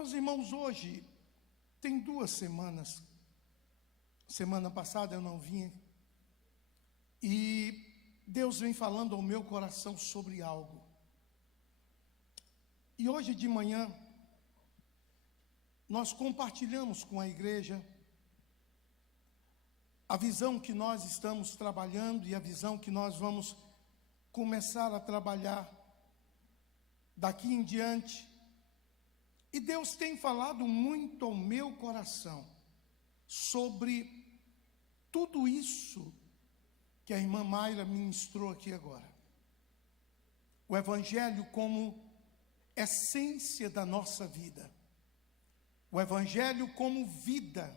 Meus irmãos, hoje tem 2 semanas. Semana passada eu não vim. E Deus vem falando ao meu coração sobre algo. E hoje de manhã, nós compartilhamos com a igreja a visão que nós estamos trabalhando e a visão que nós vamos começar a trabalhar daqui em diante. E Deus tem falado muito ao meu coração sobre tudo isso que a irmã Mayra ministrou aqui agora. O Evangelho como essência da nossa vida. O Evangelho como vida,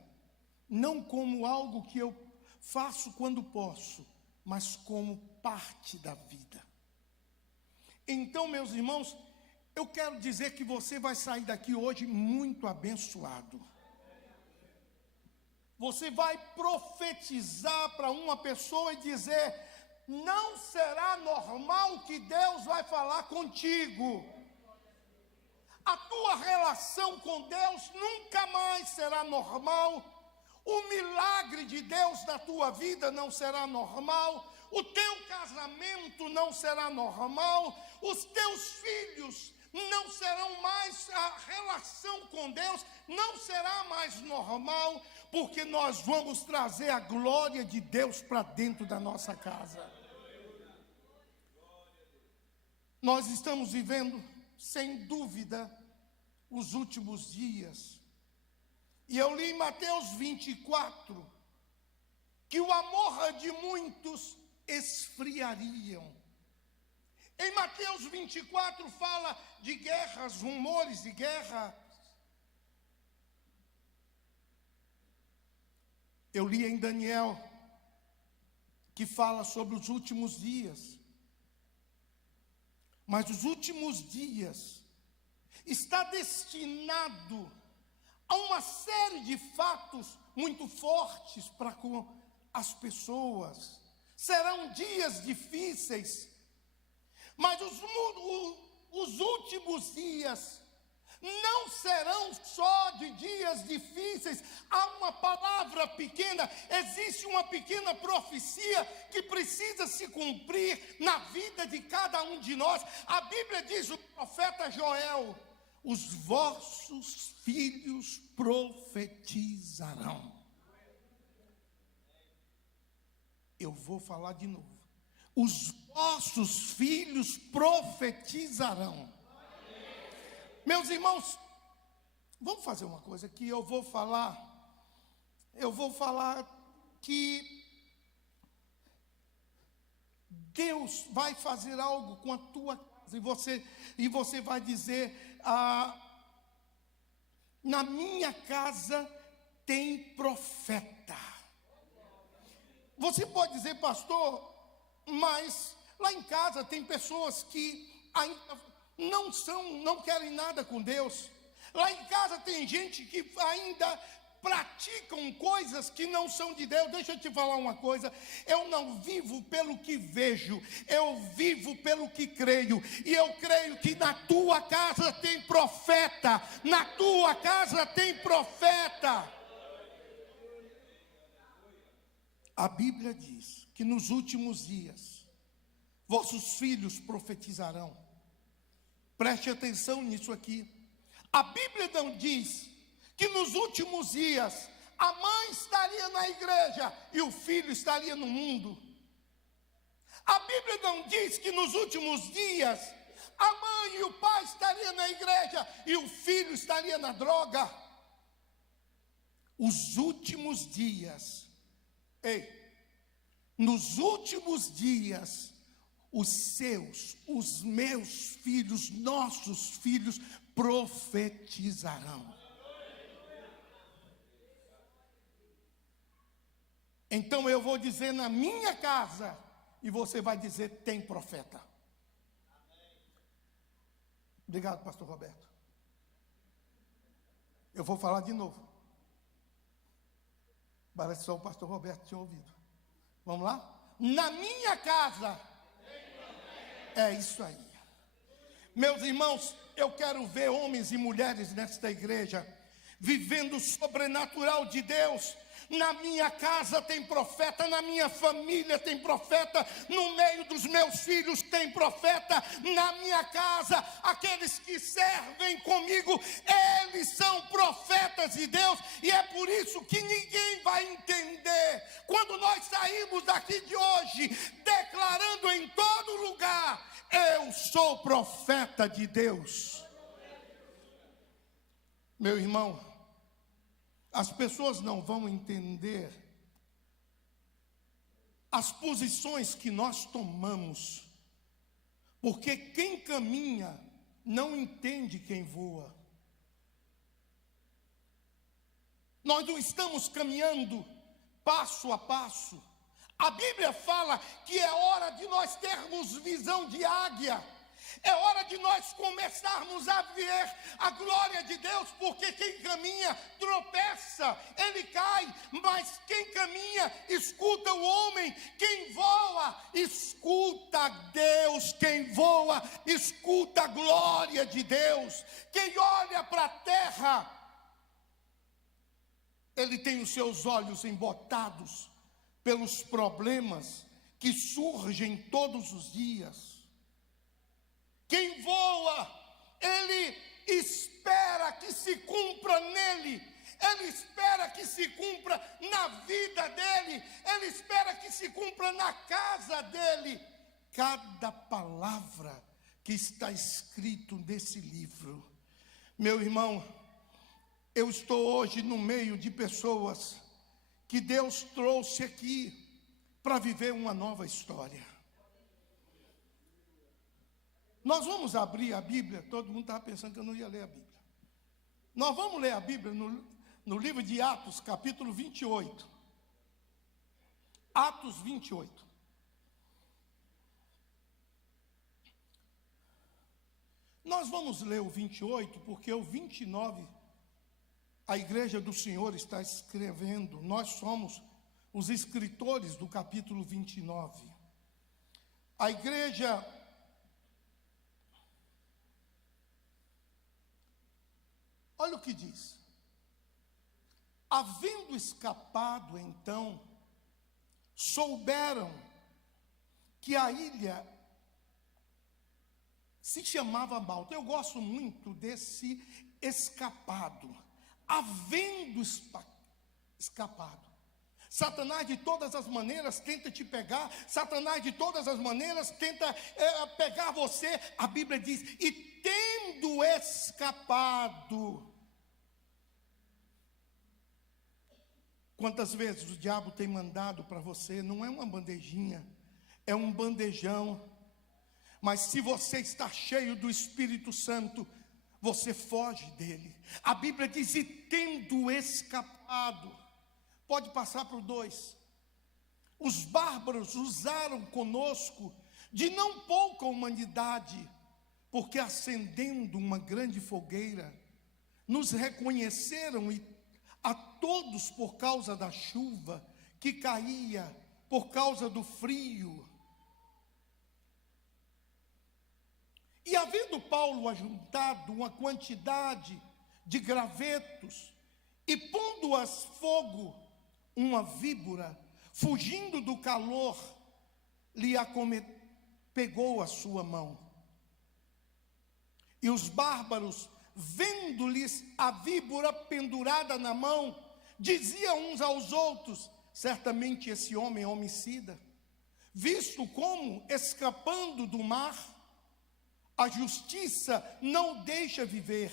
não como algo que eu faço quando posso, mas como parte da vida. Então, meus irmãos, eu quero dizer que você vai sair daqui hoje muito abençoado. Você vai profetizar para uma pessoa e dizer: não será normal que Deus vai falar contigo. A tua relação com Deus nunca mais será normal. O milagre de Deus na tua vida não será normal. O teu casamento não será normal. Os teus filhos não serão mais, a relação com Deus não será mais normal, porque nós vamos trazer a glória de Deus para dentro da nossa casa. Nós estamos vivendo, sem dúvida, os últimos dias. E eu li em Mateus 24 que o amor de muitos esfriariam. Em Mateus 24 fala de guerras, rumores de guerra. Eu li em Daniel que fala sobre os últimos dias. Mas os últimos dias está destinado a uma série de fatos muito fortes para com as pessoas. Serão dias difíceis, mas os últimos dias não serão só de dias difíceis. Há uma palavra pequena, existe uma pequena profecia que precisa se cumprir na vida de cada um de nós. A Bíblia diz, o profeta Joel: os vossos filhos profetizarão. Eu vou falar de novo. Os vossos filhos profetizarão. Meus irmãos, vamos fazer uma coisa que eu vou falar que Deus vai fazer algo com a tua casa, e você vai dizer: na minha casa tem profeta. Você pode dizer: pastor, mas lá em casa tem pessoas que ainda não querem nada com Deus. Lá em casa tem gente que ainda praticam coisas que não são de Deus. Deixa eu te falar uma coisa: eu não vivo pelo que vejo, eu vivo pelo que creio. E eu creio que na tua casa tem profeta. Na tua casa tem profeta. A Bíblia diz que nos últimos dias vossos filhos profetizarão. Preste atenção nisso aqui. A Bíblia não diz que nos últimos dias a mãe estaria na igreja e o filho estaria no mundo. A Bíblia não diz que nos últimos dias a mãe e o pai estariam na igreja e o filho estaria na droga. Os últimos dias, nos últimos dias, os meus filhos, nossos filhos profetizarão. Então eu vou dizer na minha casa, e você vai dizer: tem profeta. Obrigado, pastor Roberto. Eu vou falar de novo. Parece só o pastor Roberto tinha ouvido. Vamos lá? Na minha casa. É isso aí. Meus irmãos, eu quero ver homens e mulheres nesta igreja vivendo o sobrenatural de Deus. Na minha casa tem profeta, na minha família tem profeta, no meio dos meus filhos tem profeta, na minha casa, aqueles que servem comigo, eles são profetas de Deus, e é por isso que ninguém vai entender, quando nós saímos daqui de hoje, declarando em todo lugar, eu sou profeta de Deus. Meu irmão, as pessoas não vão entender as posições que nós tomamos, porque quem caminha não entende quem voa. Nós não estamos caminhando passo a passo. A Bíblia fala que é hora de nós termos visão de águia. É hora de nós começarmos a ver a glória de Deus, porque quem caminha tropeça, ele cai, mas quem caminha escuta o homem, quem voa escuta Deus, quem voa escuta a glória de Deus, quem olha para a terra, ele tem os seus olhos embotados pelos problemas que surgem todos os dias. Quem voa, ele espera que se cumpra nele, ele espera que se cumpra na vida dele, ele espera que se cumpra na casa dele. Cada palavra que está escrito nesse livro. Meu irmão, eu estou hoje no meio de pessoas que Deus trouxe aqui para viver uma nova história. Nós vamos abrir a Bíblia, todo mundo estava pensando que eu não ia ler a Bíblia. Nós vamos ler a Bíblia no livro de Atos, capítulo 28. Atos 28. Nós vamos ler o 28, porque o 29, a igreja do Senhor está escrevendo. Nós somos os escritores do capítulo 29. A igreja... Olha o que diz. Havendo escapado, então, souberam que a ilha se chamava Malta. Eu gosto muito desse escapado. Havendo escapado. Satanás de todas as maneiras tenta te pegar. Satanás de todas as maneiras tenta pegar você. A Bíblia diz, e tendo escapado. Quantas vezes o diabo tem mandado para você, não é uma bandejinha, é um bandejão. Mas se você está cheio do Espírito Santo, você foge dele. A Bíblia diz, e tendo escapado. Pode passar para o 2. Os bárbaros usaram conosco de não pouca humanidade, porque acendendo uma grande fogueira, nos reconheceram e a todos por causa da chuva que caía, por causa do frio. E havendo Paulo ajuntado uma quantidade de gravetos, e pondo-as fogo, uma víbora, fugindo do calor, lhe pegou a sua mão. E os bárbaros, vendo-lhes a víbora pendurada na mão, diziam uns aos outros, certamente esse homem é homicida, visto como, escapando do mar, a justiça não deixa viver.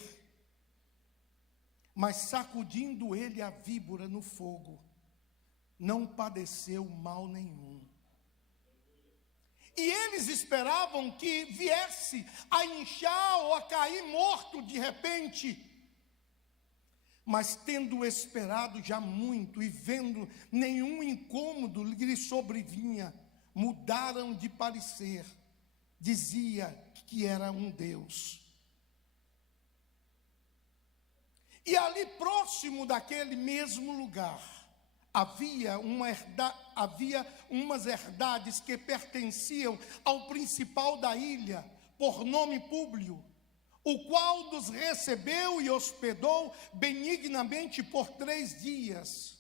Mas sacudindo ele a víbora no fogo, não padeceu mal nenhum. E eles esperavam que viesse a inchar ou a cair morto de repente. Mas tendo esperado já muito e vendo nenhum incômodo lhe sobrevinha, mudaram de parecer. Dizia que era um Deus. E ali próximo daquele mesmo lugar, havia umas herdades que pertenciam ao principal da ilha, por nome Públio, o qual nos recebeu e hospedou benignamente por 3 dias.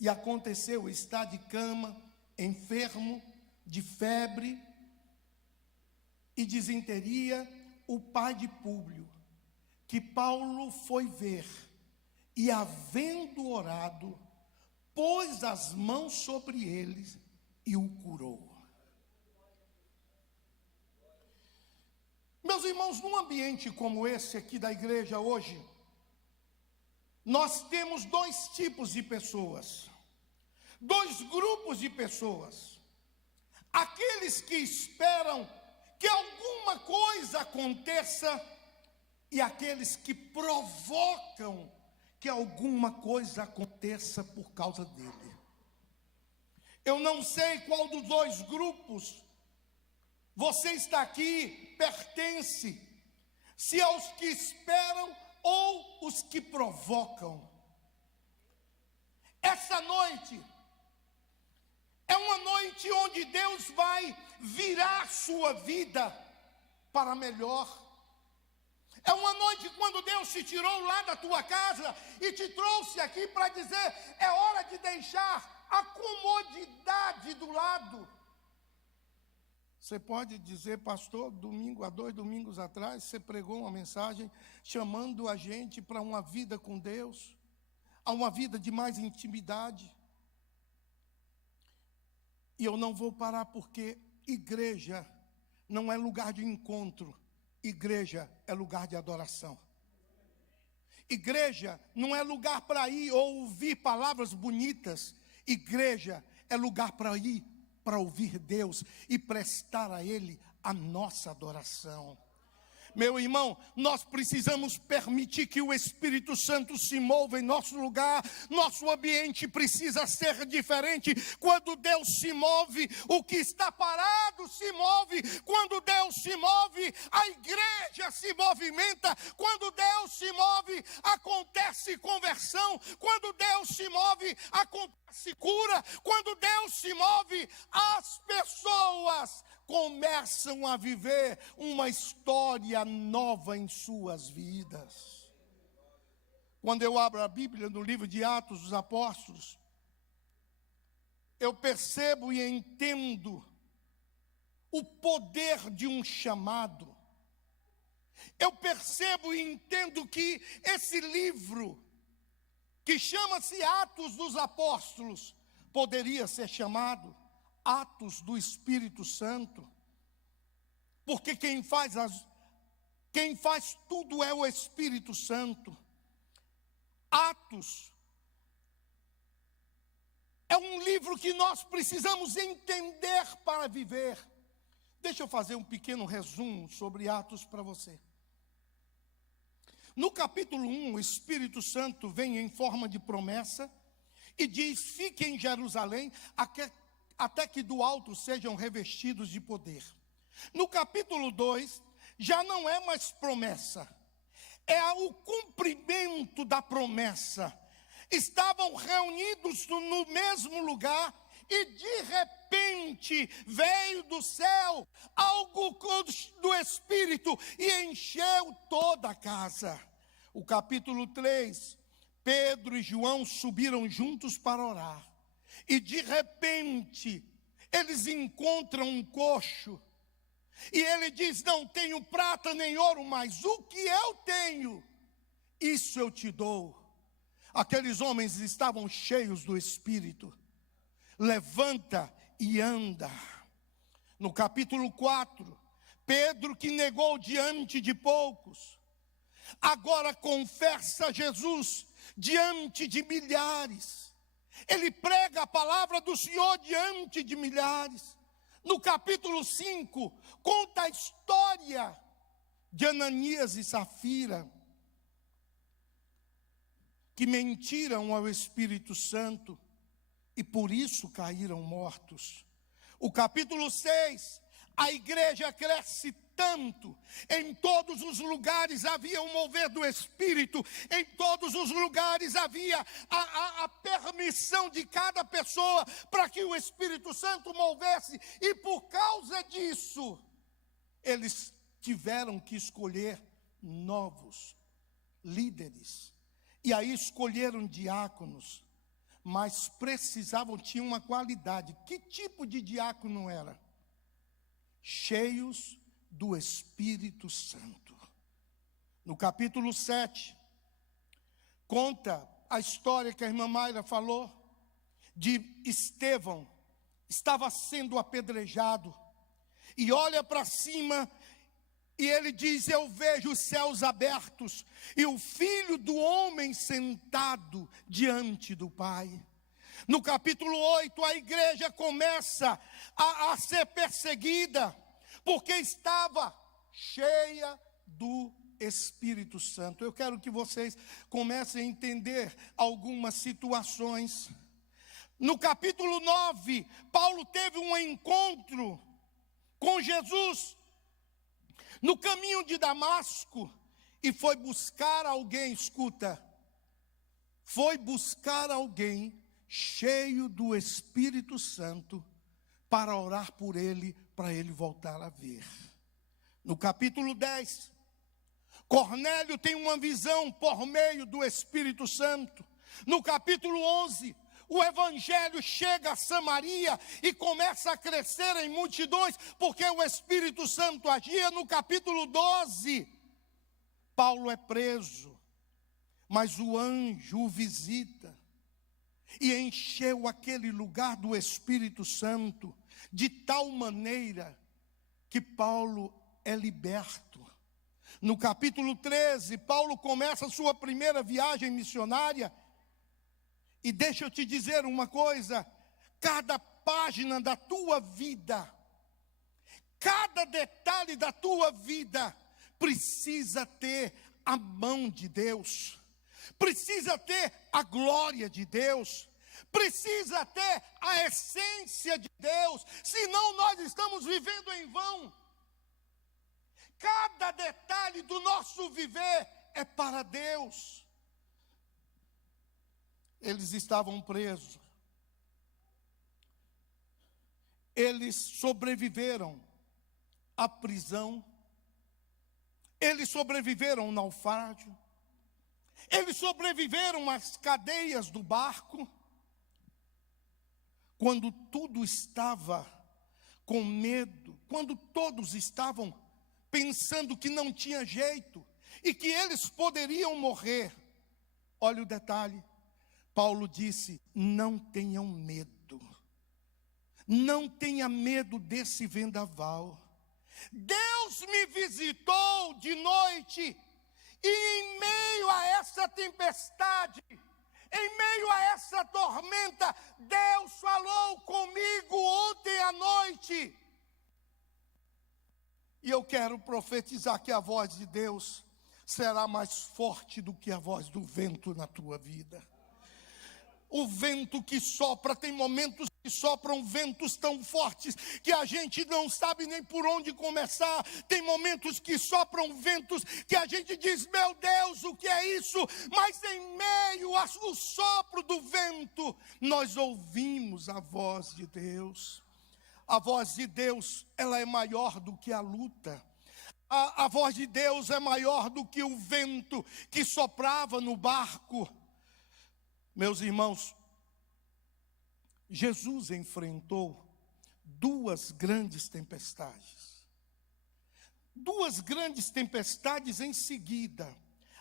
E aconteceu estar de cama, enfermo, de febre e disenteria, o pai de Públio, que Paulo foi ver, e havendo orado, pôs as mãos sobre ele e o curou. Meus irmãos, num ambiente como esse aqui da igreja hoje, nós temos 2 tipos de pessoas, 2 grupos de pessoas. Aqueles que esperam que alguma coisa aconteça e aqueles que provocam que alguma coisa aconteça por causa dele. Eu não sei qual dos 2 grupos você está aqui, pertence, se aos que esperam ou os que provocam. Essa noite é uma noite onde Deus vai virar sua vida para melhor. É uma noite quando Deus te tirou lá da tua casa e te trouxe aqui para dizer: é hora de deixar a comodidade do lado. Você pode dizer, pastor, há 2 domingos atrás, você pregou uma mensagem chamando a gente para uma vida com Deus, a uma vida de mais intimidade. E eu não vou parar, porque igreja não é lugar de encontro, igreja é lugar de adoração. Igreja não é lugar para ir ou ouvir palavras bonitas, igreja é lugar para ir, para ouvir Deus e prestar a Ele a nossa adoração. Meu irmão, nós precisamos permitir que o Espírito Santo se mova em nosso lugar. Nosso ambiente precisa ser diferente. Quando Deus se move, o que está parado se move. Quando Deus se move, a igreja se movimenta. Quando Deus se move, acontece conversão. Quando Deus se move, acontece cura. Quando Deus se move, as pessoas começam a viver uma história nova em suas vidas. Quando eu abro a Bíblia no livro de Atos dos Apóstolos, eu percebo e entendo o poder de um chamado. Eu percebo e entendo que esse livro, que chama-se Atos dos Apóstolos, poderia ser chamado Atos do Espírito Santo, porque quem faz tudo é o Espírito Santo. Atos é um livro que nós precisamos entender para viver. Deixa eu fazer um pequeno resumo sobre Atos para você. No capítulo 1, o Espírito Santo vem em forma de promessa e diz: fique em Jerusalém até que do alto sejam revestidos de poder. No capítulo 2, já não é mais promessa, é o cumprimento da promessa. Estavam reunidos no mesmo lugar e de repente veio do céu algo do Espírito e encheu toda a casa. O capítulo 3, Pedro e João subiram juntos para orar. E de repente, eles encontram um coxo. E ele diz: não tenho prata nem ouro, mas o que eu tenho, isso eu te dou. Aqueles homens estavam cheios do Espírito. Levanta e anda. No capítulo 4, Pedro, que negou diante de poucos, agora confessa Jesus diante de milhares. Ele prega a palavra do Senhor diante de milhares. No capítulo 5, conta a história de Ananias e Safira, que mentiram ao Espírito Santo e por isso caíram mortos. O capítulo 6, a igreja cresce tanto, em todos os lugares havia um mover do Espírito, em todos os lugares havia a permissão de cada pessoa para que o Espírito Santo movesse, e por causa disso, eles tiveram que escolher novos líderes. E aí escolheram diáconos, mas tinham uma qualidade. Que tipo de diácono era? Cheios do Espírito Santo. No capítulo 7, conta a história que a irmã Mayra falou, de Estevão, estava sendo apedrejado, e olha para cima, e ele diz: eu vejo os céus abertos, e o Filho do Homem sentado diante do Pai. No capítulo 8, a igreja começa a ser perseguida, porque estava cheia do Espírito Santo. Eu quero que vocês comecem a entender algumas situações. No capítulo 9, Paulo teve um encontro com Jesus no caminho de Damasco e foi buscar alguém, escuta, foi buscar alguém cheio do Espírito Santo para orar por ele, para ele voltar a ver. No capítulo 10, Cornélio tem uma visão por meio do Espírito Santo. No capítulo 11, o evangelho chega a Samaria e começa a crescer em multidões, porque o Espírito Santo agia. No capítulo 12, Paulo é preso, mas o anjo o visita e encheu aquele lugar do Espírito Santo, de tal maneira que Paulo é liberto. No capítulo 13, Paulo começa a sua primeira viagem missionária. E deixa eu te dizer uma coisa: cada página da tua vida, cada detalhe da tua vida, precisa ter a mão de Deus, precisa ter a glória de Deus, precisa ter a essência de Deus, senão nós estamos vivendo em vão. Cada detalhe do nosso viver é para Deus. Eles estavam presos. Eles sobreviveram à prisão. Eles sobreviveram ao naufrágio. Eles sobreviveram às cadeias do barco. Quando tudo estava com medo, quando todos estavam pensando que não tinha jeito e que eles poderiam morrer. Olha o detalhe. Paulo disse: não tenham medo. Não tenha medo desse vendaval. Deus me visitou de noite e em meio a essa tempestade, em meio a essa tormenta, Deus falou comigo ontem à noite. E eu quero profetizar que a voz de Deus será mais forte do que a voz do vento na tua vida. O vento que sopra, tem momentos que sopram ventos tão fortes que a gente não sabe nem por onde começar. Tem momentos que sopram ventos que a gente diz: meu Deus, o que é isso? Mas em meio ao sopro do vento, nós ouvimos a voz de Deus. A voz de Deus, ela é maior do que a luta. A voz de Deus é maior do que o vento que soprava no barco. Meus irmãos, Jesus enfrentou duas grandes tempestades. Duas grandes tempestades em seguida.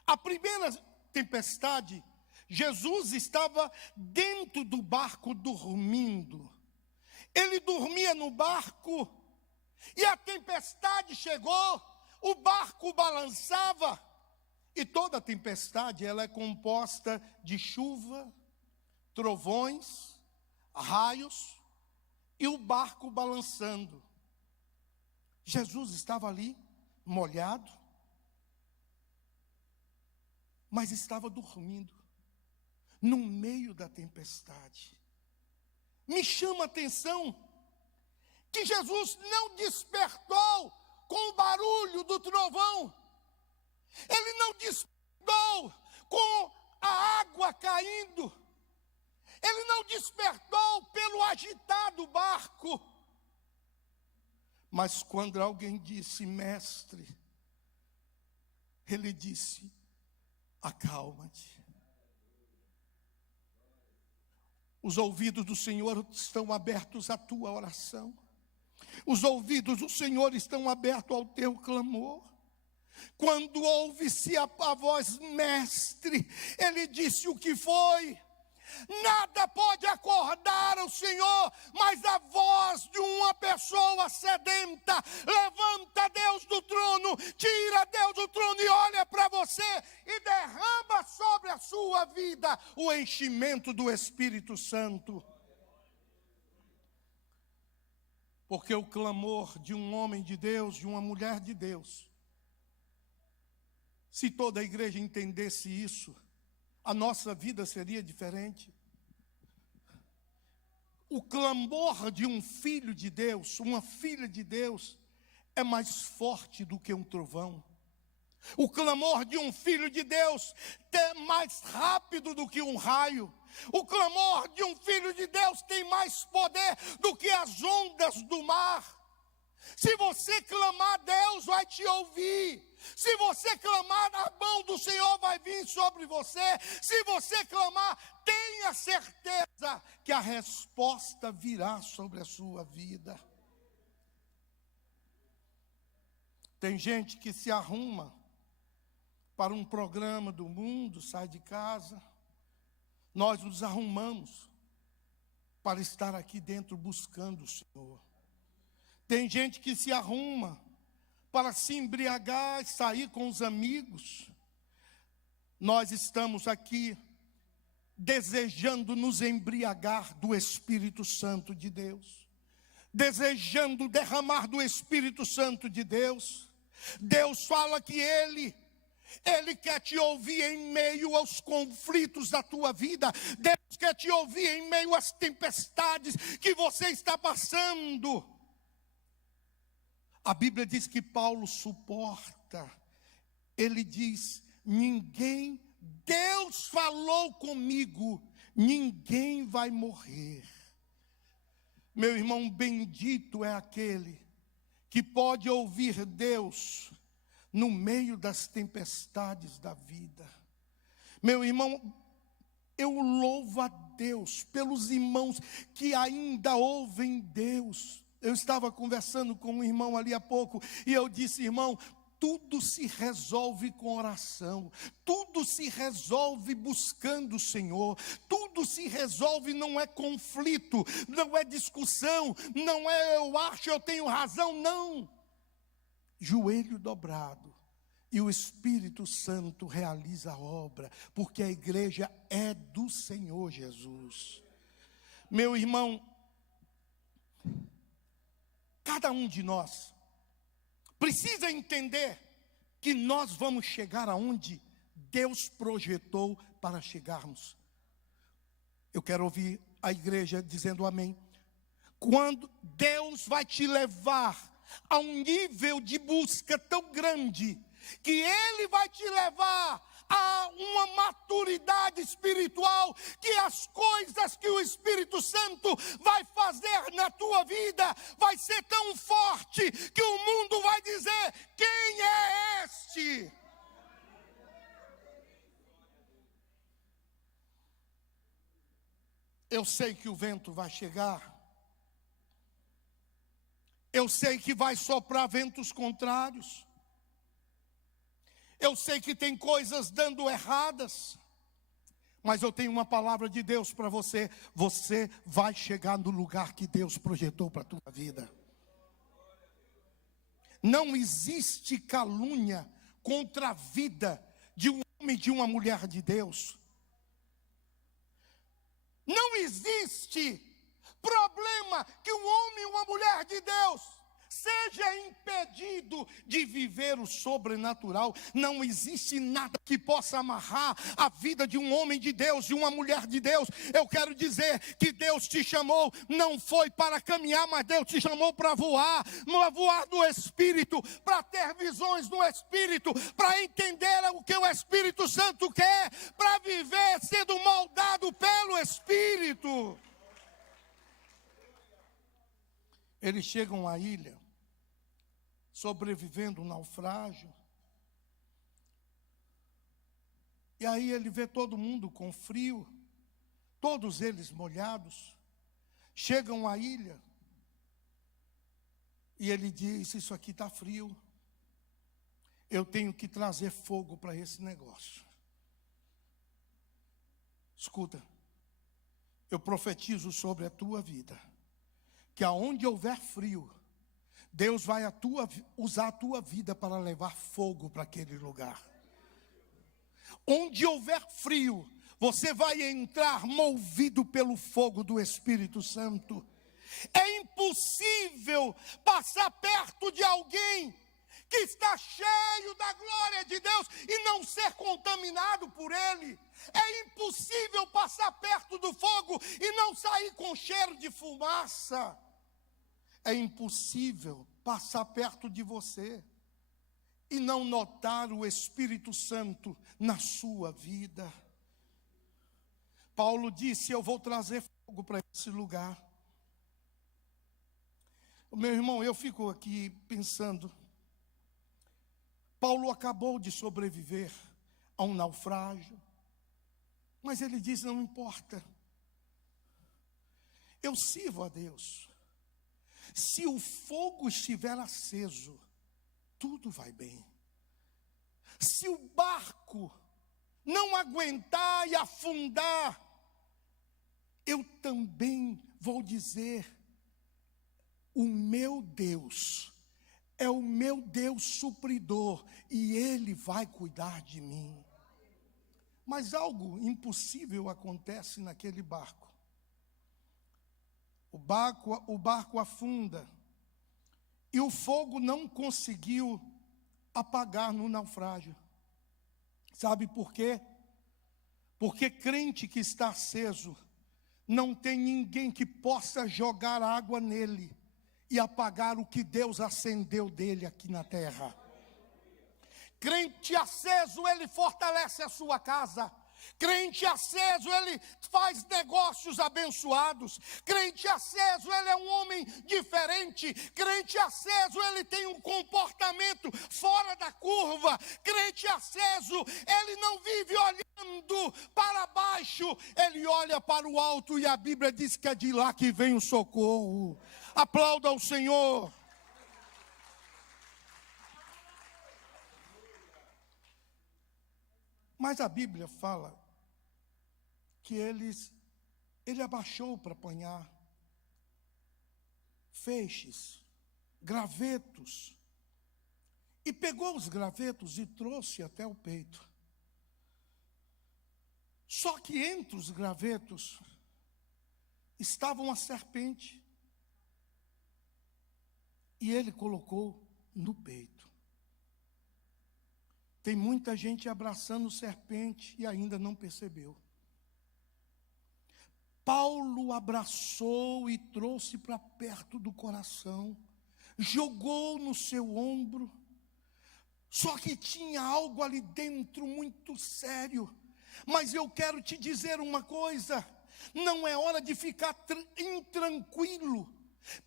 A primeira tempestade, Jesus estava dentro do barco dormindo. Ele dormia no barco e a tempestade chegou, o barco balançava. E toda tempestade, ela é composta de chuva, trovões, raios e o barco balançando. Jesus estava ali, molhado, mas estava dormindo, no meio da tempestade. Me chama a atenção que Jesus não despertou com o barulho do trovão. Ele não despertou com a água caindo. Ele não despertou pelo agitado barco. Mas quando alguém disse: mestre, Ele disse: acalma-te. Os ouvidos do Senhor estão abertos à tua oração. Os ouvidos do Senhor estão abertos ao teu clamor. Quando ouve-se a voz, mestre, ele disse: o que foi? Nada pode acordar o Senhor, mas a voz de uma pessoa sedenta. Levanta Deus do trono, tira Deus do trono e olha para você e derrama sobre a sua vida o enchimento do Espírito Santo. Porque o clamor de um homem de Deus, de uma mulher de Deus, se toda a igreja entendesse isso, a nossa vida seria diferente. O clamor de um filho de Deus, uma filha de Deus, é mais forte do que um trovão. O clamor de um filho de Deus é mais rápido do que um raio. O clamor de um filho de Deus tem mais poder do que as ondas do mar. Se você clamar, Deus vai te ouvir. Se você clamar, a mão do Senhor vai vir sobre você. Se você clamar, tenha certeza que a resposta virá sobre a sua vida. Tem gente que se arruma para um programa do mundo, sai de casa. Nós nos arrumamos para estar aqui dentro buscando o Senhor. Tem gente que se arruma para se embriagar e sair com os amigos. Nós estamos aqui desejando nos embriagar do Espírito Santo de Deus, desejando derramar do Espírito Santo de Deus. Deus fala que Ele quer te ouvir em meio aos conflitos da tua vida. Deus quer te ouvir em meio às tempestades que você está passando. A Bíblia diz que Paulo suporta. Ele diz: Deus falou comigo, ninguém vai morrer. Meu irmão, bendito é aquele que pode ouvir Deus no meio das tempestades da vida. Meu irmão, eu louvo a Deus pelos irmãos que ainda ouvem Deus. Eu estava conversando com um irmão ali há pouco e eu disse: irmão, tudo se resolve com oração, tudo se resolve buscando o Senhor, tudo se resolve, não é conflito, não é discussão, não é eu acho, eu tenho razão, não. Joelho dobrado e o Espírito Santo realiza a obra, porque a igreja é do Senhor Jesus. Meu irmão, cada um de nós precisa entender que nós vamos chegar aonde Deus projetou para chegarmos. Eu quero ouvir a igreja dizendo amém. Quando Deus vai te levar a um nível de busca tão grande, que Ele vai te levar a uma maturidade espiritual, que as coisas que o Espírito Santo vai fazer na tua vida vai ser tão forte que o mundo vai dizer: quem é este? Eu sei que o vento vai chegar, eu sei que vai soprar ventos contrários, eu sei que tem coisas dando erradas, mas eu tenho uma palavra de Deus para você. Você vai chegar no lugar que Deus projetou para a tua vida. Não existe calúnia contra a vida de um homem e de uma mulher de Deus. Não existe problema que um homem e uma mulher de Deus seja impedido de viver o sobrenatural. Não existe nada que possa amarrar a vida de um homem de Deus, de uma mulher de Deus. Eu quero dizer que Deus te chamou, não foi para caminhar, mas Deus te chamou para voar no Espírito, para ter visões no Espírito, para entender o que o Espírito Santo quer, para viver sendo moldado pelo Espírito. Eles chegam à ilha, sobrevivendo um naufrágio. E aí ele vê todo mundo com frio, todos eles molhados. Chegam à ilha e ele diz: isso aqui está frio, eu tenho que trazer fogo para esse negócio. Escuta, eu profetizo sobre a tua vida, que aonde houver frio, Deus vai usar a tua vida para levar fogo para aquele lugar. Onde houver frio, você vai entrar movido pelo fogo do Espírito Santo. É impossível passar perto de alguém que está cheio da glória de Deus e não ser contaminado por ele. É impossível passar perto do fogo e não sair com cheiro de fumaça. É impossível passar perto de você e não notar o Espírito Santo na sua vida. Paulo disse: eu vou trazer fogo para esse lugar. Meu irmão, eu fico aqui pensando, Paulo acabou de sobreviver a um naufrágio, mas ele diz: não importa, eu sirvo a Deus. Se o fogo estiver aceso, tudo vai bem. Se o barco não aguentar e afundar, eu também vou dizer: o meu Deus é o meu Deus supridor e Ele vai cuidar de mim. Mas algo impossível acontece naquele barco. O barco afunda e o fogo não conseguiu apagar no naufrágio. Sabe por quê? Porque crente que está aceso, não tem ninguém que possa jogar água nele e apagar o que Deus acendeu dele aqui na terra. Crente aceso, ele fortalece a sua casa. Crente aceso, ele faz negócios abençoados. Crente aceso, ele é um homem diferente. Crente aceso, ele tem um comportamento fora da curva. Crente aceso, ele não vive olhando para baixo, ele olha para o alto, e a Bíblia diz que é de lá que vem o socorro. Aplauda ao Senhor. Mas a Bíblia fala que ele abaixou para apanhar feixes, gravetos, e pegou os gravetos e trouxe até o peito. Só que entre os gravetos estava uma serpente, e ele colocou no peito. Tem muita gente abraçando serpente e ainda não percebeu. Paulo abraçou e trouxe para perto do coração, jogou no seu ombro. Só que tinha algo ali dentro muito sério. Mas eu quero te dizer uma coisa: não é hora de ficar intranquilo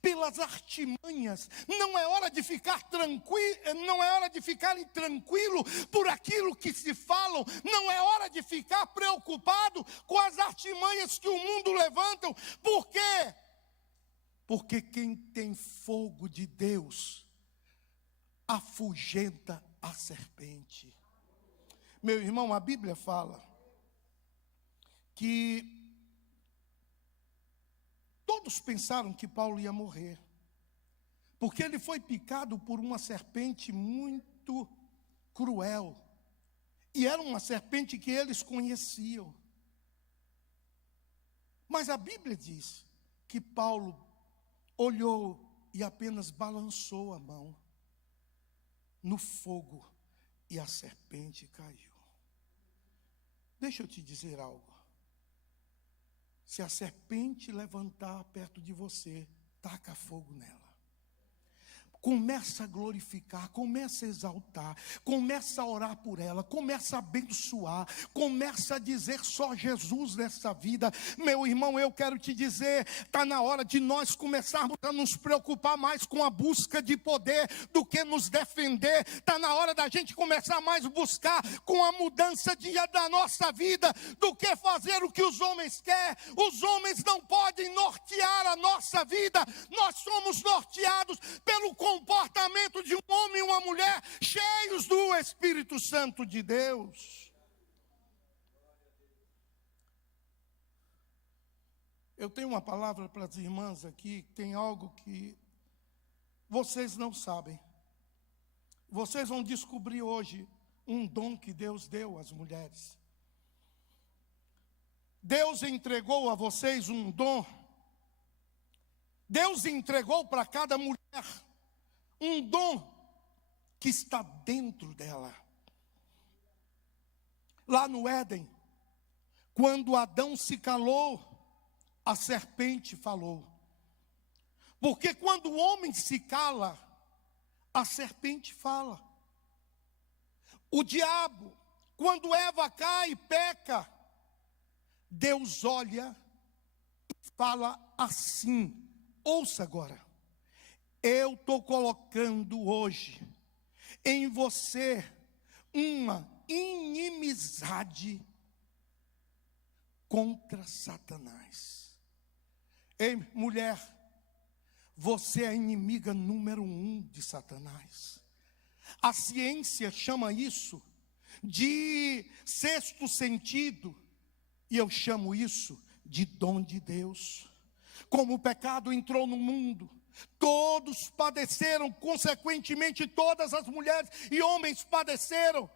pelas artimanhas, não é hora de ficar tranquilo, não é hora de ficar intranquilo por aquilo que se falam, não é hora de ficar preocupado com as artimanhas que o mundo levantam. Por quê? Porque quem tem fogo de Deus afugenta a serpente. Meu irmão, a Bíblia fala que todos pensaram que Paulo ia morrer, porque ele foi picado por uma serpente muito cruel, e era uma serpente que eles conheciam. Mas a Bíblia diz que Paulo olhou e apenas balançou a mão no fogo e a serpente caiu. Deixa eu te dizer algo. Se a serpente levantar perto de você, taca fogo nela. Começa a glorificar, começa a exaltar, começa a orar por ela, começa a abençoar, começa a dizer só Jesus nessa vida. Meu irmão, eu quero te dizer, está na hora de nós começarmos a nos preocupar mais com a busca de poder do que nos defender. Está na hora da gente começar mais a buscar com a mudança da nossa vida do que fazer o que os homens querem. Os homens não podem nortear a nossa vida, nós somos norteados pelo comportamento de um homem e uma mulher cheios do Espírito Santo de Deus. Eu tenho uma palavra para as irmãs aqui, tem algo que vocês não sabem. Vocês vão descobrir hoje um dom que Deus deu às mulheres. Deus entregou a vocês um dom. Deus entregou para cada mulher um dom que está dentro dela. Lá no Éden, quando Adão se calou, a serpente falou. Porque quando o homem se cala, a serpente fala. O diabo, quando Eva cai e peca, Deus olha e fala assim. Ouça agora. Eu estou colocando hoje em você uma inimizade contra Satanás. Ei, mulher, você é a inimiga número 1 de Satanás. A ciência chama isso de sexto sentido, e eu chamo isso de dom de Deus. Como o pecado entrou no mundo, todos padeceram, consequentemente todas as mulheres e homens padeceram.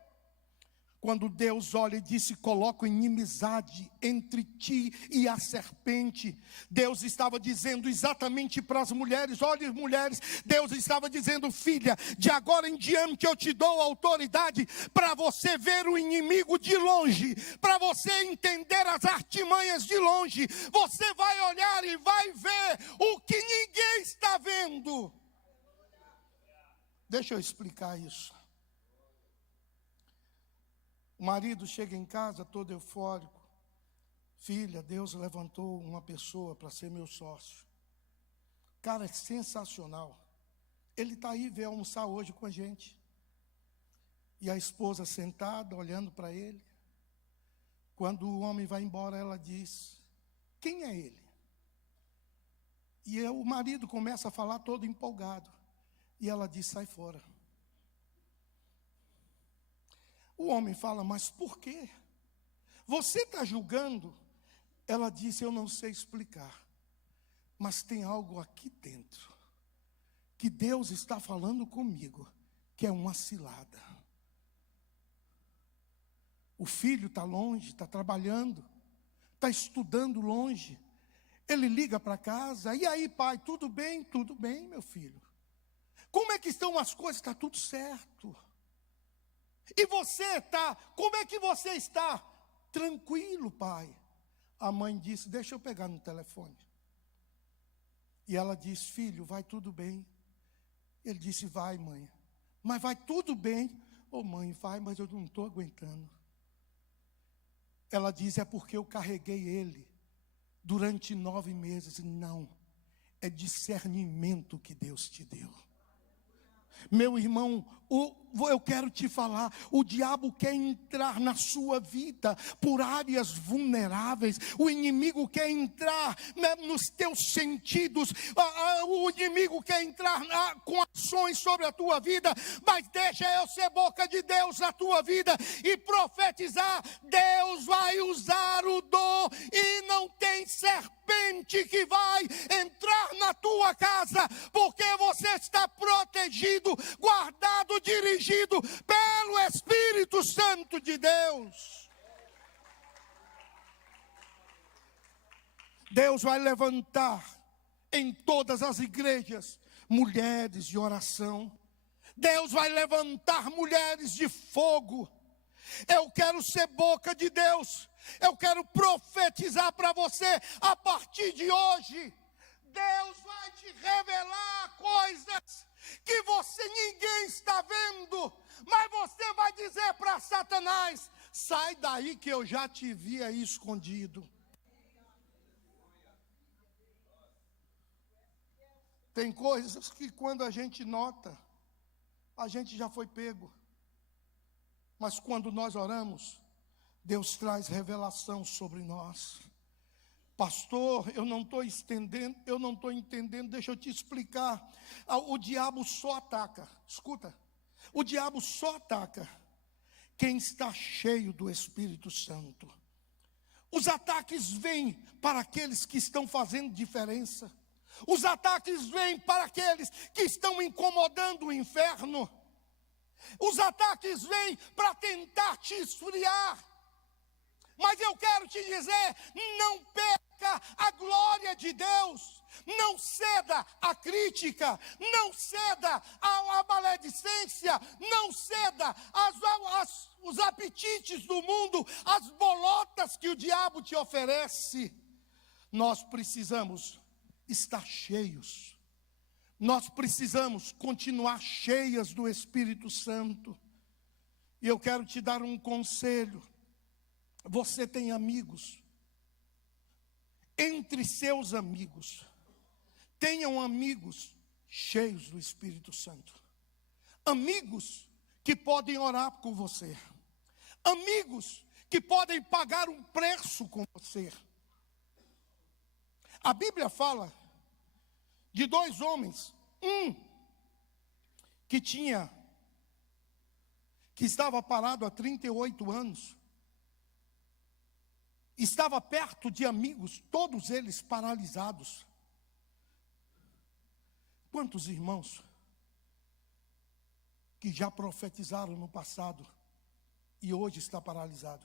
Quando Deus olha e disse, coloco inimizade entre ti e a serpente, Deus estava dizendo exatamente para as mulheres, olha mulheres, Deus estava dizendo, filha, de agora em diante eu te dou autoridade para você ver o inimigo de longe, para você entender as artimanhas de longe, você vai olhar e vai ver o que ninguém está vendo. Deixa eu explicar isso. O marido chega em casa todo eufórico. Filha, Deus levantou uma pessoa para ser meu sócio. Cara, é sensacional. Ele está aí, veio almoçar hoje com a gente. E a esposa sentada, olhando para ele. Quando o homem vai embora, ela diz, quem é ele? E o marido começa a falar todo empolgado. E ela diz, sai fora. O homem fala, mas por quê? Você está julgando? Ela disse, eu não sei explicar, mas tem algo aqui dentro, que Deus está falando comigo, que é uma cilada. O filho está longe, está trabalhando, está estudando longe. Ele liga para casa, e aí pai, tudo bem? Tudo bem, meu filho. Como é que estão as coisas? Está tudo certo. E você está, como é que você está? Tranquilo, pai. A mãe disse, deixa eu pegar no telefone. E ela disse, filho, vai tudo bem. Ele disse, vai mãe. Mas vai tudo bem? Ô mãe, vai, mas eu não estou aguentando. Ela diz, é porque eu carreguei ele durante 9 meses. Não, é discernimento que Deus te deu. Meu irmão, eu quero te falar, o diabo quer entrar na sua vida por áreas vulneráveis, o inimigo quer entrar nos teus sentidos, o inimigo quer entrar com ações sobre a tua vida, mas deixa eu ser boca de Deus na tua vida e profetizar, Deus vai usar o dom e não tem serpente que vai entrar na tua casa, porque você está protegido, guardado, dirigido pelo Espírito Santo de Deus. Deus vai levantar em todas as igrejas mulheres de oração. Deus vai levantar mulheres de fogo. Eu quero ser boca de Deus. Eu quero profetizar para você a partir de hoje. Deus vai te revelar coisas que ninguém está vendo, mas você vai dizer para Satanás: sai daí que eu já te vi aí escondido. Tem coisas que quando a gente nota, a gente já foi pego. Mas quando nós oramos, Deus traz revelação sobre nós. Pastor, eu não estou entendendo, deixa eu te explicar. O diabo só ataca, escuta, o diabo só ataca quem está cheio do Espírito Santo. Os ataques vêm para aqueles que estão fazendo diferença. Os ataques vêm para aqueles que estão incomodando o inferno. Os ataques vêm para tentar te esfriar. Mas eu quero te dizer, não perca a glória de Deus. Não ceda à crítica, não ceda à maledicência, não ceda aos apetites do mundo, às bolotas que o diabo te oferece. Nós precisamos estar cheios. Nós precisamos continuar cheias do Espírito Santo. E eu quero te dar um conselho. Você tem amigos. Entre seus amigos, tenham amigos cheios do Espírito Santo. Amigos que podem orar com você. Amigos que podem pagar um preço com você. A Bíblia fala de dois homens, um que estava parado há 38 anos, estava perto de amigos, todos eles paralisados. Quantos irmãos que já profetizaram no passado e hoje está paralisado?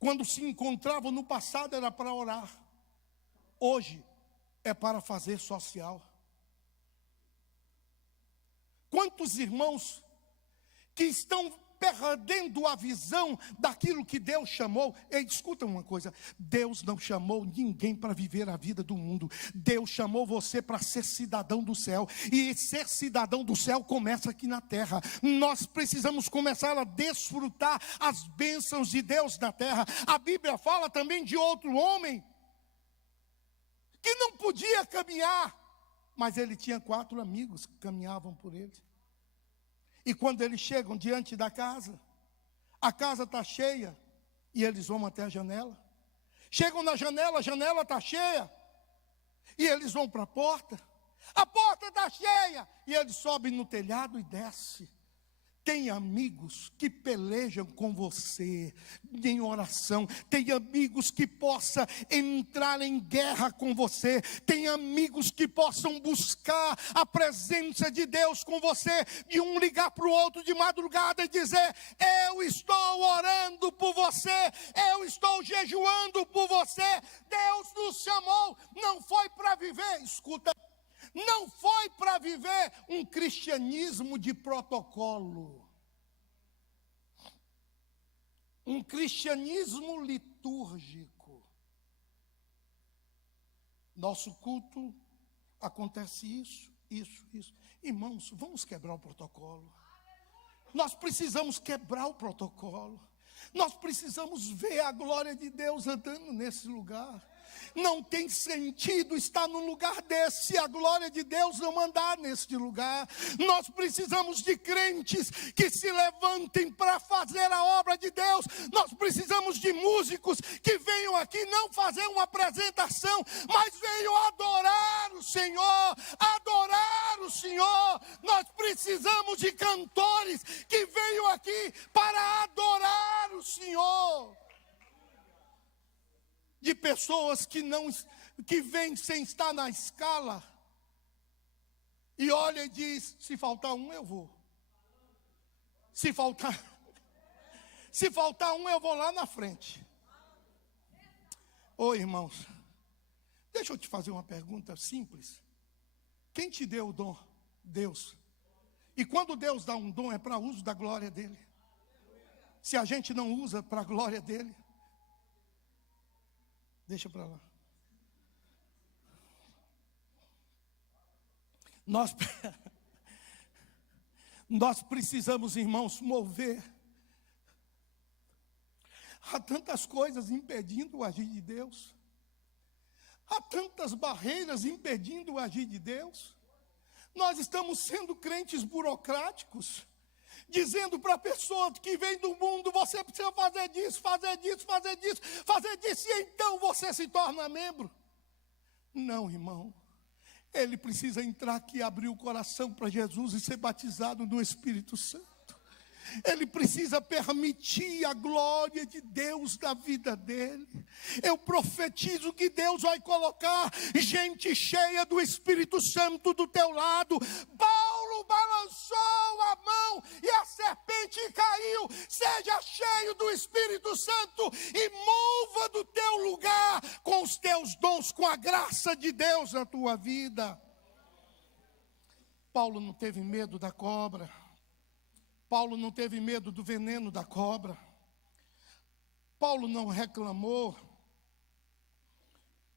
Quando se encontravam no passado era para orar, hoje é para fazer social. Quantos irmãos que estão perdendo a visão daquilo que Deus chamou? Ei, escuta uma coisa, Deus não chamou ninguém para viver a vida do mundo. Deus chamou você para ser cidadão do céu, e ser cidadão do céu começa aqui na terra. Nós precisamos começar a desfrutar as bênçãos de Deus na terra. A Bíblia fala também de outro homem que não podia caminhar, mas ele tinha 4 amigos que caminhavam por ele. E quando eles chegam diante da casa, a casa está cheia, e eles vão até a janela. Chegam na janela, a janela está cheia, e eles vão para a porta está cheia, e eles sobem no telhado e descem. Tem amigos que pelejam com você em oração. Tem amigos que possam entrar em guerra com você. Tem amigos que possam buscar a presença de Deus com você. De um ligar para o outro de madrugada e dizer: eu estou orando por você. Eu estou jejuando por você. Deus nos chamou. Não foi para viver, escuta, não foi para viver um cristianismo de protocolo, um cristianismo litúrgico. Nosso culto acontece isso. Irmãos, vamos quebrar o protocolo. Nós precisamos quebrar o protocolo. Nós precisamos ver a glória de Deus andando nesse lugar. Não tem sentido estar num lugar desse se a glória de Deus não andar neste lugar. Nós precisamos de crentes que se levantem para fazer a obra de Deus. Nós precisamos de músicos que venham aqui não fazer uma apresentação, mas venham adorar o Senhor, adorar o Senhor. Nós precisamos de cantores que venham aqui para adorar o Senhor. De pessoas que vêm sem estar na escala e olha e diz: se faltar um eu vou. Se faltar um eu vou lá na frente. Ô irmãos, deixa eu te fazer uma pergunta simples. Quem te deu o dom? Deus. E quando Deus dá um dom é para uso da glória dele. Se a gente não usa para a glória dele, deixa para lá. Nós, nós precisamos, irmãos, mover. Há tantas coisas impedindo o agir de Deus. Há tantas barreiras impedindo o agir de Deus. Nós estamos sendo crentes burocráticos, dizendo para a pessoa que vem do mundo: você precisa fazer disso, fazer disso, fazer disso, fazer disso, e então você se torna membro. Não, irmão. Ele precisa entrar aqui, abrir o coração para Jesus e ser batizado no Espírito Santo. Ele precisa permitir a glória de Deus na vida dele. Eu profetizo que Deus vai colocar gente cheia do Espírito Santo do teu lado. Paulo balançou a mão e a serpente caiu. Seja cheio do Espírito Santo e mova do teu lugar com os teus dons, com a graça de Deus na tua vida. Paulo não teve medo da cobra. Paulo não teve medo do veneno da cobra. Paulo não reclamou.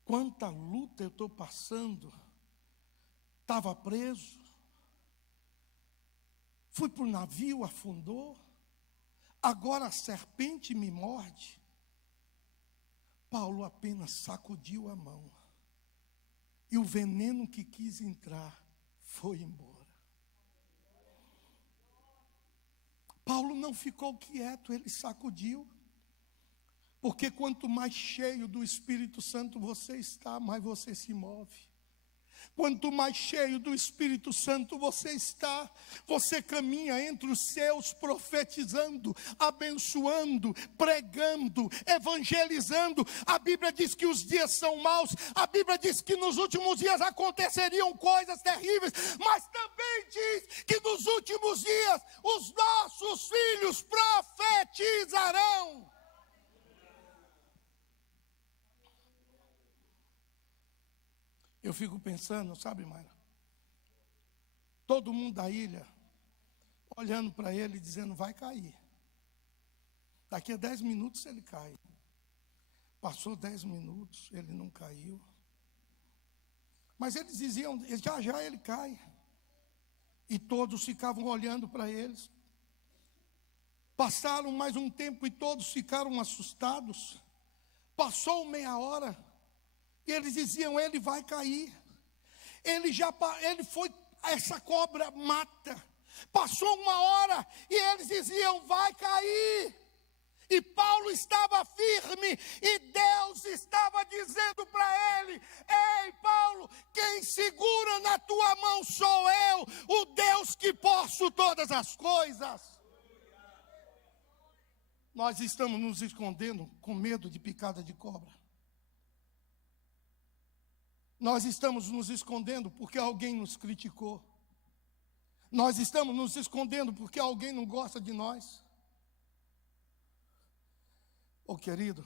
Quanta luta eu estou passando. Estava preso. Fui para o navio, afundou. Agora a serpente me morde. Paulo apenas sacudiu a mão. E o veneno que quis entrar foi embora. Paulo não ficou quieto, ele sacudiu. Porque quanto mais cheio do Espírito Santo você está, mais você se move. Quanto mais cheio do Espírito Santo você está, você caminha entre os seus, profetizando, abençoando, pregando, evangelizando. A Bíblia diz que os dias são maus. A Bíblia diz que nos últimos dias aconteceriam coisas terríveis. Mas também diz que nos últimos dias os nossos filhos profetizarão. Eu fico pensando, sabe, Mayra? Todo mundo da ilha, olhando para ele, dizendo: vai cair. Daqui a 10 minutos ele cai. Passou 10 minutos, ele não caiu. Mas eles diziam: já já ele cai. E todos ficavam olhando para eles. Passaram mais um tempo e todos ficaram assustados. Passou meia hora. E eles diziam: ele vai cair. Ele foi, essa cobra mata. Passou uma hora e eles diziam: vai cair. E Paulo estava firme e Deus estava dizendo para ele: ei, Paulo, quem segura na tua mão sou eu, o Deus que posso todas as coisas. Nós estamos nos escondendo com medo de picada de cobra. Nós estamos nos escondendo porque alguém nos criticou. Nós estamos nos escondendo porque alguém não gosta de nós. Oh, querido,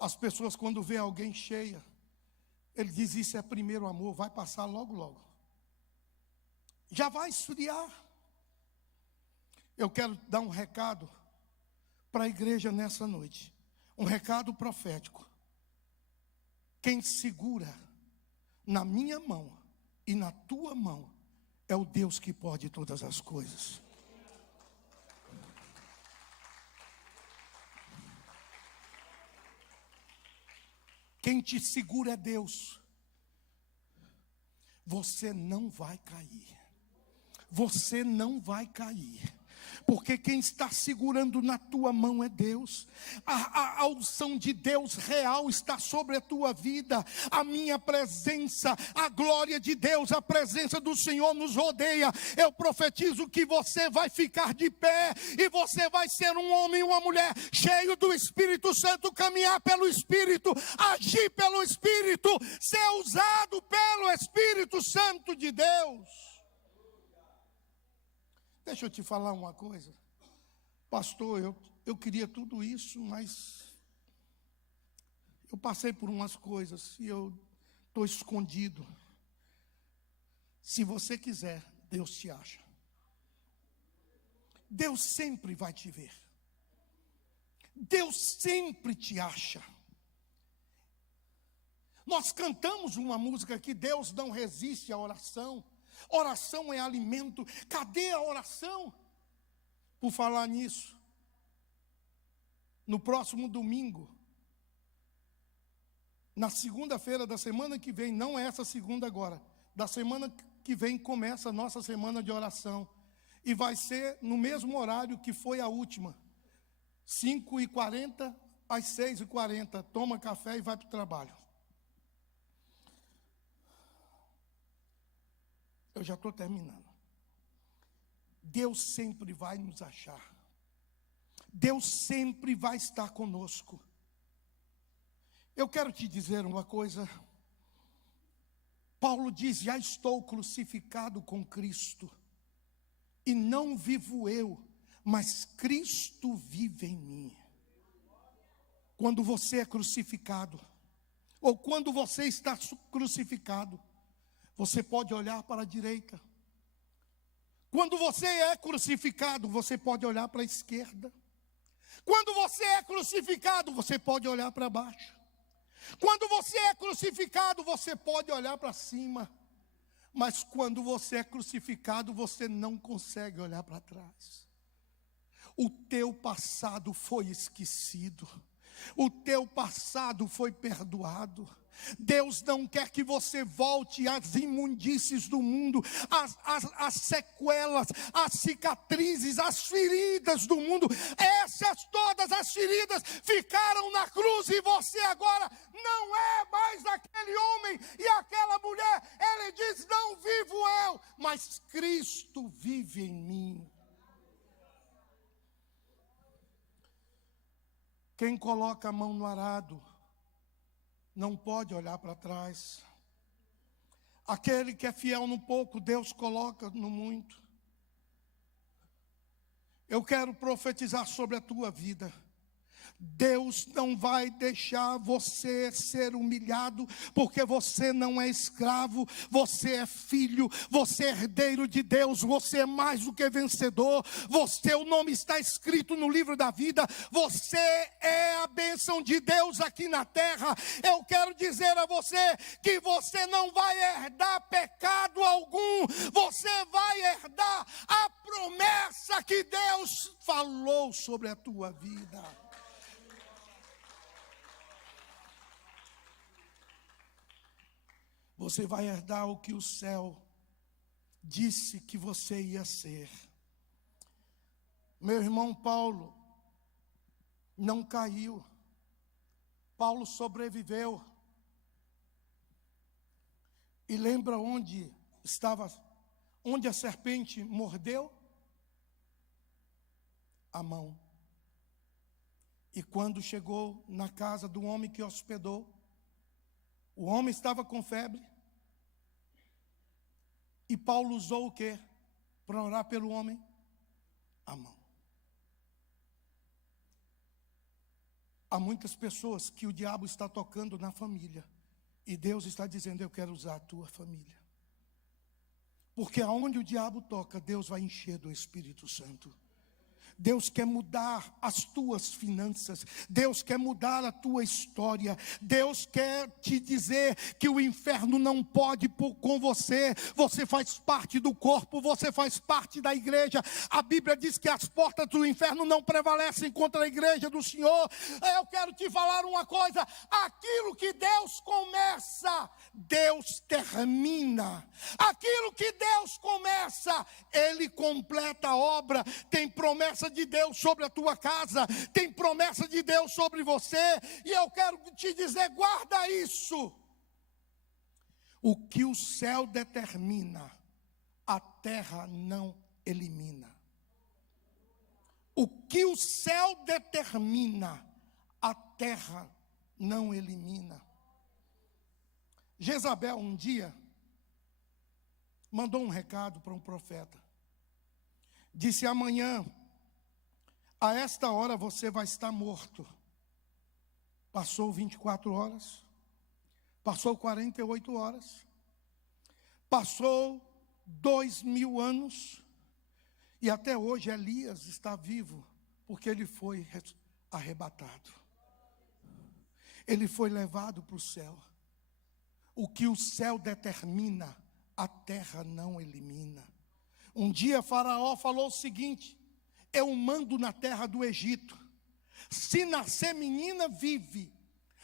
as pessoas quando vê alguém cheia, ele diz: isso é primeiro amor, vai passar logo, logo. Já vai esfriar. Eu quero dar um recado para a igreja nessa noite. Um recado profético. Quem segura na minha mão e na tua mão é o Deus que pode todas as coisas. Quem te segura é Deus. Você não vai cair. Você não vai cair. Porque quem está segurando na tua mão é Deus. A unção de Deus real está sobre a tua vida. A minha presença, a glória de Deus, a presença do Senhor nos rodeia. Eu profetizo que você vai ficar de pé e você vai ser um homem e uma mulher cheio do Espírito Santo, caminhar pelo Espírito, agir pelo Espírito, ser usado pelo Espírito Santo de Deus. Deixa eu te falar uma coisa. Pastor, eu queria tudo isso, mas eu passei por umas coisas e eu estou escondido. Se você quiser, Deus te acha. Deus sempre vai te ver. Deus sempre te acha. Nós cantamos uma música que Deus não resiste à oração. Oração é alimento. Cadê a oração? Por falar nisso, no próximo domingo, na segunda-feira da semana que vem, não é essa segunda agora, da semana que vem começa a nossa semana de oração. E vai ser no mesmo horário que foi a última, 5h40 às 6h40. Toma café e vai para o trabalho. Eu já estou terminando. Deus sempre vai nos achar. Deus sempre vai estar conosco. Eu quero te dizer uma coisa. Paulo diz: já estou crucificado com Cristo. E não vivo eu, mas Cristo vive em mim. Quando você é crucificado, ou quando você está crucificado, você pode olhar para a direita. Quando você é crucificado, você pode olhar para a esquerda. Quando você é crucificado, você pode olhar para baixo. Quando você é crucificado, você pode olhar para cima. Mas quando você é crucificado, você não consegue olhar para trás. O teu passado foi esquecido. O teu passado foi perdoado. Deus não quer que você volte às imundícies do mundo, às sequelas, às cicatrizes, às feridas do mundo. Essas todas as feridas ficaram na cruz e você agora não é mais aquele homem e aquela mulher. Ele diz: não vivo eu, mas Cristo vive em mim. Quem coloca a mão no arado não pode olhar para trás. Aquele que é fiel no pouco, Deus coloca no muito. Eu quero profetizar sobre a tua vida. Deus não vai deixar você ser humilhado, porque você não é escravo, você é filho, você é herdeiro de Deus, você é mais do que vencedor, o nome está escrito no livro da vida, você é a bênção de Deus aqui na terra. Eu quero dizer a você que você não vai herdar pecado algum, você vai herdar a promessa que Deus falou sobre a tua vida. Você vai herdar o que o céu disse que você ia ser. Meu irmão Paulo não caiu. Paulo sobreviveu. E lembra onde estava, onde a serpente mordeu? A mão. E quando chegou na casa do homem que hospedou, o homem estava com febre. E Paulo usou o quê? Para orar pelo homem? A mão. Há muitas pessoas que o diabo está tocando na família. E Deus está dizendo: eu quero usar a tua família. Porque aonde o diabo toca, Deus vai encher do Espírito Santo. Deus quer mudar as tuas finanças. Deus quer mudar a tua história. Deus quer te dizer que o inferno não pode com você. Você faz parte do corpo, você faz parte da igreja. A Bíblia diz que as portas do inferno não prevalecem contra a igreja do Senhor. Eu quero te falar uma coisa: aquilo que Deus começa, Deus termina. Aquilo que Deus começa, Ele completa a obra. Tem promessa de Deus sobre a tua casa, tem promessa de Deus sobre você, e eu quero te dizer: guarda isso. O que o céu determina, a terra não elimina. O que o céu determina, a terra não elimina. Jezabel um dia mandou um recado para um profeta. Disse: amanhã, a esta hora você vai estar morto. Passou 24 horas. Passou 48 horas. Passou 2000 anos. E até hoje Elias está vivo, porque ele foi arrebatado. Ele foi levado para o céu. O que o céu determina, a terra não elimina. Um dia Faraó falou o seguinte: eu mando na terra do Egito. Se nascer menina, vive.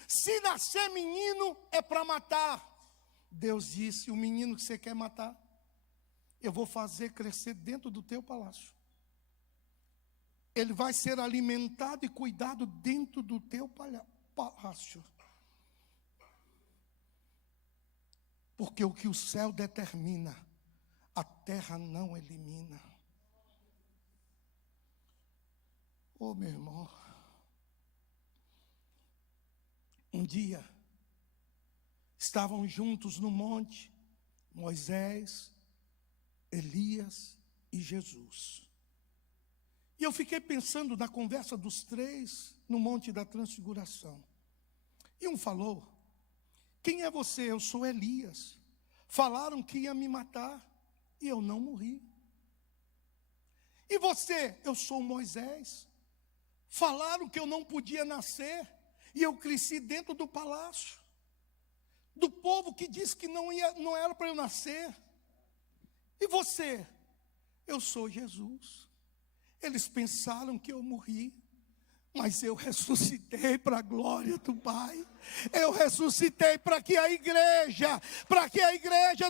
Se nascer menino, é para matar. Deus disse: o menino que você quer matar, eu vou fazer crescer dentro do teu palácio. Ele vai ser alimentado e cuidado dentro do teu palácio. Porque o que o céu determina, a terra não elimina. Oh, meu irmão. Um dia, estavam juntos no monte, Moisés, Elias e Jesus. E eu fiquei pensando na conversa dos três no Monte da Transfiguração. E um falou: quem é você? Eu sou Elias. Falaram que ia me matar e eu não morri. E você? Eu sou Moisés. Falaram que eu não podia nascer e eu cresci dentro do palácio do povo que disse que não era para eu nascer. E você? Eu sou Jesus. Eles pensaram que eu morri, mas eu ressuscitei para a glória do Pai. Eu ressuscitei para que a igreja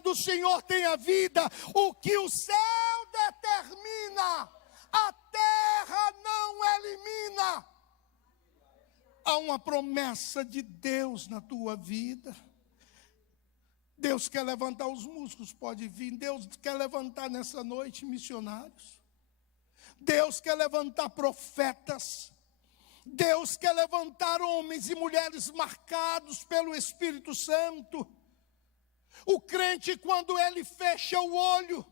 do Senhor tenha vida. O que o céu determina, a terra não elimina. Há uma promessa de Deus na tua vida. Deus quer levantar os músculos, pode vir. Deus quer levantar nessa noite missionários. Deus quer levantar profetas. Deus quer levantar homens e mulheres marcados pelo Espírito Santo. O crente, quando ele fecha o olho,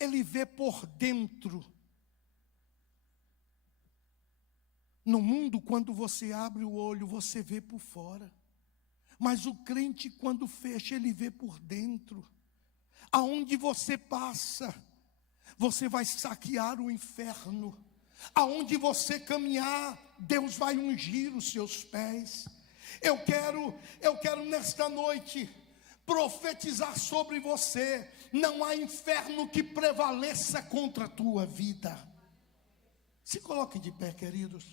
ele vê por dentro. No mundo, quando você abre o olho, você vê por fora. Mas o crente, quando fecha, ele vê por dentro. Aonde você passa, você vai saquear o inferno. Aonde você caminhar, Deus vai ungir os seus pés. Eu quero nesta noite profetizar sobre você. Não há inferno que prevaleça contra a tua vida. Se coloque de pé, queridos.